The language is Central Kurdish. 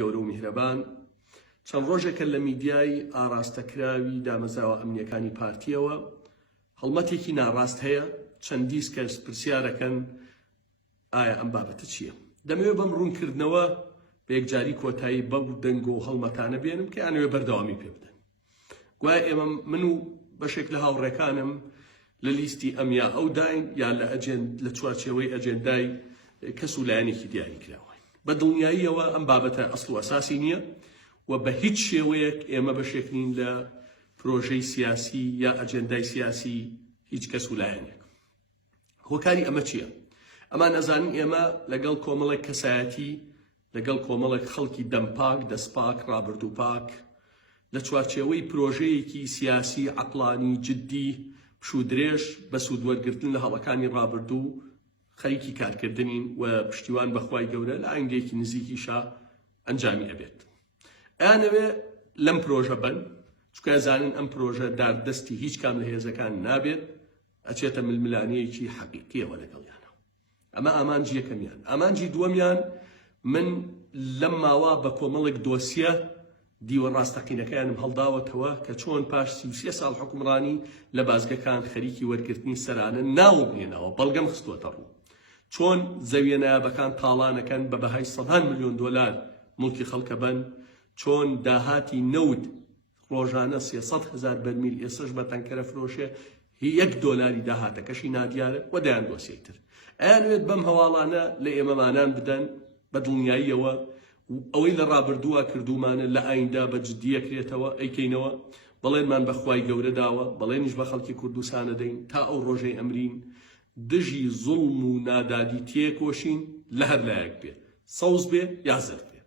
گەورە و میهرەبان چەند ڕۆژێکە لە میدیای ئاراستەکراوی دامەزاوە ئەمنیەکانی پارتیەوە هەڵمەتێکی ناڕاست هەیە چەندیس کەس پرسیارەکەن ئایا ئەم بابەتە چییە؟ دەمەوێت بەم ڕوونکردنەوە بە یەکجاری کۆتایی بەو دەنگ و هەڵمەتانە بێنم کە یانەوێ بەردەوامی پێ بدەن. گوایە ئێمە من و بەشێک لە هاوڕێکانم لە لیستی ئەم یا ئەو داین یان لە چوارچێوەی ئەجێندای کەس و لایەنێکی دیاری کراوە. بە دڵنیاییەوە ئەم بابەتە ئەسڵ و ئەساسی نییە و بە هیچ شێوەیەک ئێمە بەشێک نین لە پرۆژەی سیاسی یا ئەجێندای سیاسی هیچ کەس و لایەنێک. هۆکاری ئەمە چییە؟ ئەمان ئەزانین ئێمە لەگەڵ کۆمەڵێک کەسایەتی لەگەڵ کۆمەڵێک خەڵکی دەمپاک دەستپاک ڕابردووپاک لە چوارچێوەی پرۆژەیەکی سیاسی عەقڵانی جددی پشودرێژ بە سوودوەرگرتن لە هەڵەکانی ڕابردوو خەریکی کارکردنین و پشتیوان بەخوای گەورە لە ئایندێکی نزیکیشا ئەنجامی ئەبێت. ئەیانەوێ لەم پرۆژە بن چونکە ئەزانن ئەم پرۆژە داردەستی هیچ کام لە هێزەکان نابێت ئەچێتە ململانەیەکی حەقیقیەوە لەگەڵیانەوە. ئەمە ئامانجی یەکەمیان. ئامانجی دووەمیان من لەم ماوە بە کۆمەڵێک دۆسیە دیوە ڕاستەقینەکەیانم هەڵداوەتەوە کە چۆن پاش 33 ساڵ حکومڕانی لە بازگەکان خەریکی وەرگرتنی سەرانە ناوبێنەوە بەڵگەم خستووەتە ڕوو. چۆن زەویە نایابەکان تاڵانەکەن بە بەهای سەدان ملیۆن دۆلار مڵکی خەڵکە بن، چۆن داهاتی نەود ڕۆژانە 300,000 بەرمیل ئێسش بە تەنکەرە فرۆشێ $1 داهاتەکەشی نادیارە و دەیان دۆسیەتر. ئەیانوێت بەم هەواڵانە لە ئێمەمانان بدەن بە دڵنیاییەوە ئەوەی لە ڕابردووە کردومانە لە ئایندا بە جددیەکرێتەوە ئەیکەینەوە بەڵێنمان بەخوای گەورە داوە بەڵێنیش بە خەڵکی کوردستانە دەین تا ئەو ڕۆژەی ئەمرین دژی زوڵم و نادادی تێکۆشین لە هەر لایەک بێ سەوز بێ یا زەرد بێ.